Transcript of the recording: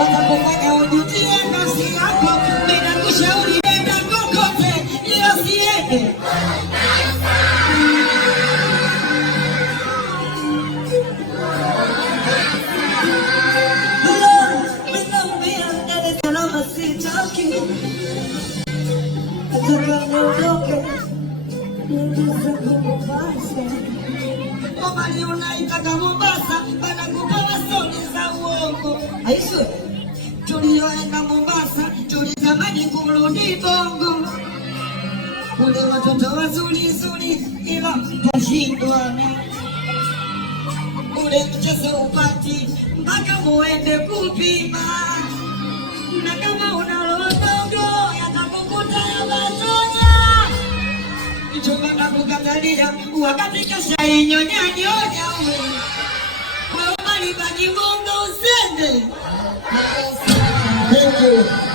watakufanya ujutie nafsi yako. Bila kushauri nenda kokote, ila siende. Mbali unaitaka Mombasa, wanakupa wasoni za uongo. Aisu, tulioenda Mombasa, tulitamani kurudi Bongo. Kule watoto wazuri zuri, ila kashindwa. Ule mchezo upati, mpaka muende kupima. Na kama unalotogo, yatakukuta ya watonya. Chumba na kukatalia, wakati kasha inyonya nyonya uwe. Kwa umali bagi munga usende.